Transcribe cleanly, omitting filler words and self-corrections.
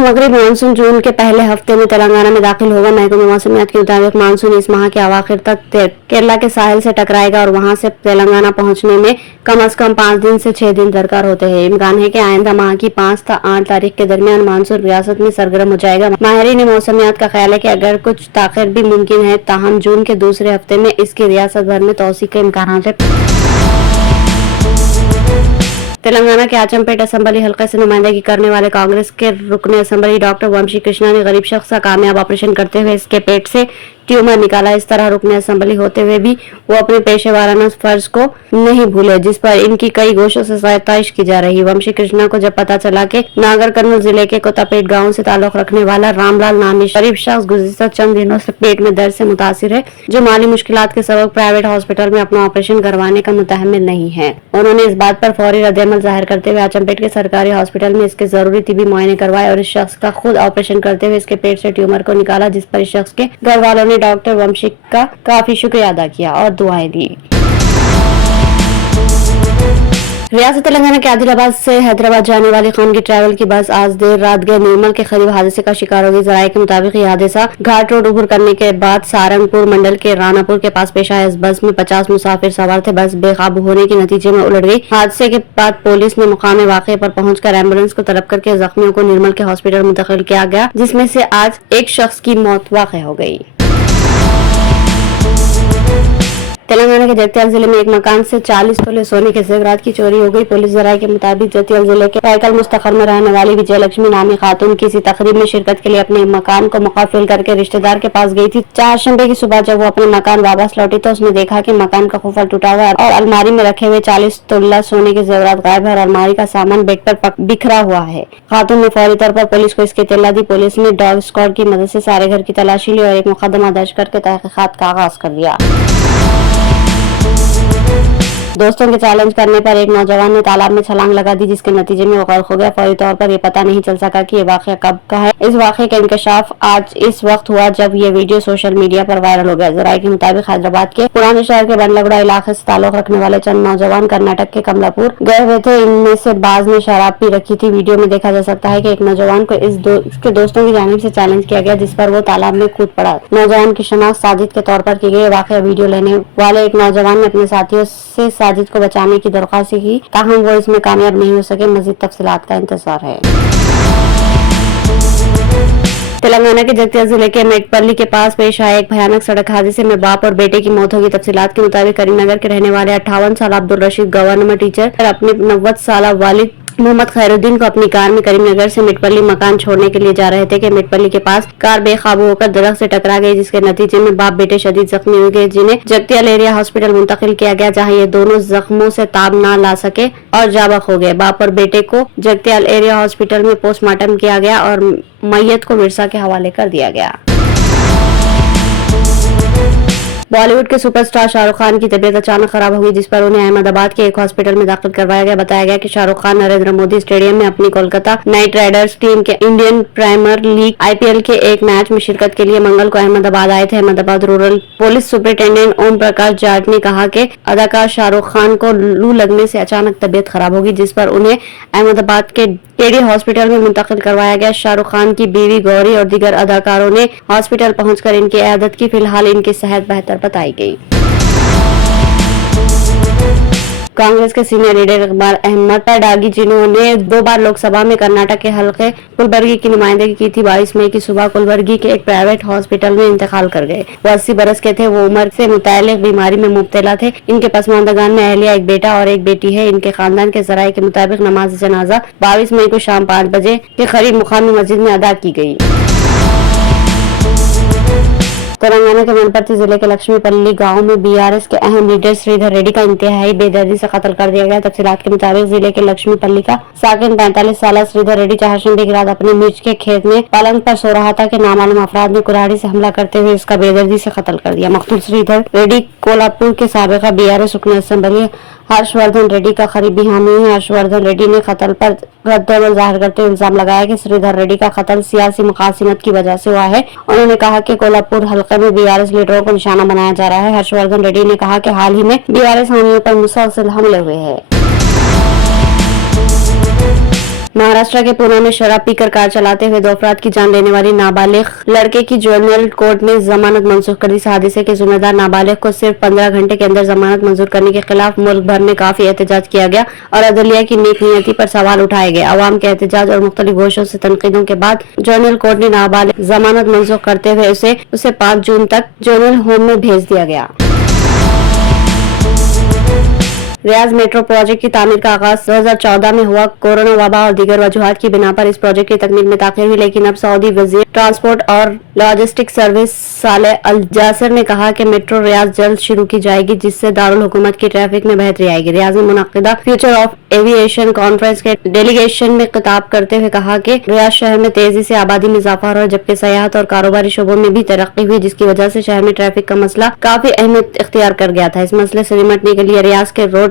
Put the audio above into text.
मगरबी मानसून जून के पहले हफ्ते में तेलंगाना में दाखिल होगा। महकमे मौसमियात के मुताबिक मानसून इस माह के अवाखिर तक केरला के साहिल से टकराएगा और वहां से तेलंगाना पहुंचने में कम से कम 5 दिन से 6 दिन दरकार होते हैं। इम्कान है कि आइंदा माह की 5 से 8 तारीख के दरमियान मानसून रियासत में सरगर्म हो जाएगा। माहिरीन मौसमियात का ख्याल है कि अगर कुछ ताखिर भी मुमकिन है, ताहम जून के दूसरे हफ्ते में इसकी रियासत भर में तौसी के इम्कान है। तेलंगाना के आचमपेट असेंबली हल्के से नुमाइंदगी करने वाले कांग्रेस के रुकने असेंबली डॉक्टर वंशी कृष्णा ने गरीब शख्स का कामयाब ऑपरेशन करते हुए इसके पेट से ट्यूमर निकाला। इस तरह रुकने असेंबली होते हुए भी वो अपने पेशेवाराना फर्ज को नहीं भूले, जिस पर इनकी कई गोशों से सताइश की जा रही। वंशी कृष्णा को जब पता चला कि नागर कर्नूल जिले के कोतापेट गांव से ताल्लुक रखने वाला रामलाल नामी गरीब शख्स गुज़िश्ता चंद दिनों से पेट में दर्द से मुतासिर है, जो माली मुश्किलात के सबब प्राइवेट हॉस्पिटल में अपना ऑपरेशन करवाने का मुतहम्मिल नहीं है। उन्होंने इस बात पर फौरी रद्द-ए-अमल जाहिर करते हुए आचमपेट के सरकारी हॉस्पिटल में इसके जरूरी तिबी मुआयने करवाए और इस शख्स का खुद ऑपरेशन करते हुए इसके पेट से ट्यूमर को निकाला, जिस पर इस शख्स के घर वालों ने डॉक्टर वंशी का काफी शुक्रिया अदा किया और दुआएं दी। रियासत तेलंगाना के आदिलाबाद से हैदराबाद जाने वाली खानगी ट्रैवल की बस आज देर रात गए निर्मल के करीब हादसे का शिकार हो गई। जराये के मुताबिक यह हादसा घाट रोड उबर करने के बाद सारंगपुर मंडल के रानापुर के पास पेश आया। इस बस में 50 मुसाफिर सवार थे। बस बेकाबू होने के नतीजे में उलट गई। हादसे के बाद पुलिस ने मुकाम वाक़े पर पहुंचकर एम्बुलेंस को तलब करके जख्मियों को निर्मल के हॉस्पिटल मुंतकिल किया गया, जिसमें से आज एक शख्स की मौत वाक़ हो गई। तेलंगाना के जगत्याल जिले में एक मकान से 40 तोले सोने के जेवरात की चोरी हो गई। पुलिस जराये के मुताबिक जगत्याल जिले के पैकल मुस्तखर में रहने वाली विजय लक्ष्मी नामी खातून किसी तकरीब में शिरकत के लिए अपने मकान को मुकाफिल करके रिश्तेदार के पास गई थी। चारशंबे की सुबह जब वो अपने मकान वापस लौटी तो उसने देखा कि मकान का कुफल टूटा हुआ है और अलमारी में रखे हुए 40 तोला सोने के जेवरात गायब है और अलमारी का सामान बेड पर बिखरा हुआ है। खातून ने फौरी तौर पर पुलिस को इसकी इत्तला दी। पुलिस ने डॉग स्क्वाड की मदद से सारे घर की तलाशी ली और एक मुकदमा दर्ज करके तहकीकात का आगाज कर दिया। दोस्तों के चैलेंज करने पर एक नौजवान ने तालाब में छलांग लगा दी, जिसके नतीजे में वो गर्क हो गया। फौरी तौर पर ये पता नहीं चल सका कि ये वाकया कब का है। इस वाकये का इंकशाफ आज इस वक्त हुआ जब ये वीडियो सोशल मीडिया पर वायरल हो गया। जराये के मुताबिक हैदराबाद के पुराने शहर के बंडलगुड़ा इलाके से ताल्लुक रखने वाले चंद नौजवान कर्नाटक के कमलापुर गए हुए थे। इनमें से बाज ने शराब पी रखी थी। वीडियो में देखा जा सकता है कि एक नौजवान को इसके दोस्तों की जानिब से चैलेंज किया गया, जिस पर वो तालाब में कूद पड़ा। नौजवान की शनाख्त साजिद के तौर पर की गई। वाकया वीडियो लेने वाले एक नौजवान ने अपने साथियों से साजिद को बचाने की दरख्वास्त की, ताहम वो इसमें कामयाब नहीं हो सके। मजीद तफसीलात का इंतजार है। तेलंगाना के जगत्याल जिले के मेटपल्ली के पास पेश आए एक भयानक सड़क हादसे में बाप और बेटे की मौत होगी। तफसीलात के मुताबिक करीमनगर के रहने वाले 58 साल अब्दुल रशीद गवर्नमेंट टीचर अपने 90 साल वालिद मोहम्मद खैरुद्दीन को अपनी कार में करीमनगर से मेटपल्ली मकान छोड़ने के लिए जा रहे थे कि मेटपल्ली के पास कार बेकाबू होकर दरख्त से टकरा गई, जिसके नतीजे में बाप बेटे शदीद जख्मी हो गए, जिन्हें जगत्याल एरिया हॉस्पिटल मुंतकिल किया गया, जहां ये दोनों जख्मों से ताब ना ला सके और जाबक हो गए। बाप और बेटे को जगत्याल एरिया हॉस्पिटल में पोस्टमार्टम किया गया और मैयत को विरसा के हवाले कर दिया गया। बॉलीवुड के सुपरस्टार शाहरुख खान की तबीयत अचानक खराब हो गई, जिस पर उन्हें अहमदाबाद के एक हॉस्पिटल में दाखिल करवाया गया। बताया गया कि शाहरुख खान नरेंद्र मोदी स्टेडियम में अपनी कोलकाता नाइट राइडर्स टीम के इंडियन प्रीमियर लीग IPL के एक मैच में शिरकत के लिए मंगल को अहमदाबाद आए थे। Ahmedabad rural police superintendent Om Prakash Jat ने कहा कि अदाकार शाहरुख खान को लू लगने से अचानक तबीयत खराब होगी, जिस पर उन्हें अहमदाबाद के KD हॉस्पिटल में मुंतकिल करवाया गया। शाहरुख खान की बीवी गौरी और दीगर अदाकारों ने हॉस्पिटल पहुंचकर इनकी इयादत की। फिलहाल इनकी सेहत बेहतर बताई गई। कांग्रेस के सीनियर लीडर इकबाल अहमद डागी, जिन्होंने 2 बार लोकसभा में कर्नाटक के हल्के कुलबर्गी की नुमाइंदगी की थी, 22 मई की सुबह कुलबर्गी के एक प्राइवेट हॉस्पिटल में इंतकाल कर गए। वो 80 बरस के थे। वो उम्र से मुतालिक बीमारी में मुब्तला थे। इनके पसमानदगान में अहलिया एक बेटा और एक बेटी है। इनके खानदान के जराये के मुताबिक नमाज जनाजा 22 मई को शाम 5 बजे के करीब मुकामी मस्जिद में अदा की गई। तेलंगाना के वनपर्ती जिले के लक्ष्मीपल्ली गांव में BRS के अहम लीडर श्रीधर रेड्डी का इंतहाई बेदर्दी से कत्ल कर दिया गया। तफसीलात के मुताबिक जिले के लक्ष्मीपल्ली का साकिन 45 साल श्रीधर रेड्डी चारशंबे की रात अपने मिर्च के खेत में पलंग पर सो रहा था कि नामालूम अफराद ने कुल्हाड़ी से हमला करते हुए उसका बेदर्दी से कत्ल कर दिया। मकतूल श्रीधर रेड्डी कोल्हापुर के साबिका BRS रुकन असेंबली हर्षवर्धन रेड्डी का करीबी हामी है। हर्षवर्धन रेड्डी ने कत्ल पर रद्द-ए-अमल जाहिर करते हुए इल्जाम लगाया कि श्रीधर रेड्डी का कत्ल सियासी मुकासिमत की वजह से हुआ है। उन्होंने कहा कि कोल्हापुर हल्के में BRS लीडरों को निशाना बनाया जा रहा है। हर्षवर्धन रेड्डी ने कहा कि हाल ही में BRS हामियों पर मुसलसल हमले हुए हैं। महाराष्ट्र के पुणे में शराब पीकर कार चलाते हुए 2 अफराद की जान लेने वाली नाबालिग लड़के की जुवेनाइल कोर्ट ने जमानत मंजूर कर दी। इस हादसे के जिम्मेदार नाबालिग को सिर्फ 15 घंटे के अंदर जमानत मंजूर करने के खिलाफ मुल्क भर में काफी एहतजाज किया गया और अदलिया की नेक नियति पर सवाल उठाए गए। अवाम के एहतजाज और मुख्तलिफ गोशों से तनकीदों के बाद जुवेनाइल कोर्ट ने नाबालिग जमानत मंजूर करते हुए उसे 5 जून तक जुवेनाइल होम में भेज दिया गया। रियाज मेट्रो प्रोजेक्ट की तामीर का आगाज 2014 में हुआ। कोरोना वबा और दीगर वजूहात की बिना पर इस प्रोजेक्ट की तकमील में ताखिर हुई, लेकिन अब सऊदी वजीर ट्रांसपोर्ट और लॉजिस्टिक सर्विस सालेह अल जासिर ने कहा कि मेट्रो रियाज जल्द शुरू की जाएगी, जिससे दारुल हुकूमत की ट्रैफिक में बेहतरी आएगी। रियाज में मुनक्किदा फ्यूचर ऑफ एविएशन कॉन्फ्रेंस के डेलीगेशन में खिताब करते हुए कहा कि रियाज शहर में तेजी से आबादी में इजाफा हो रहा है, जबकि सयाहत और कारोबारी शोबों में भी तरक्की हुई, जिसकी वजह से शहर में ट्रैफिक का मसला काफी अहमियत इख्तियार कर गया था। इस मसले से निपटने के लिए रियाज के रोड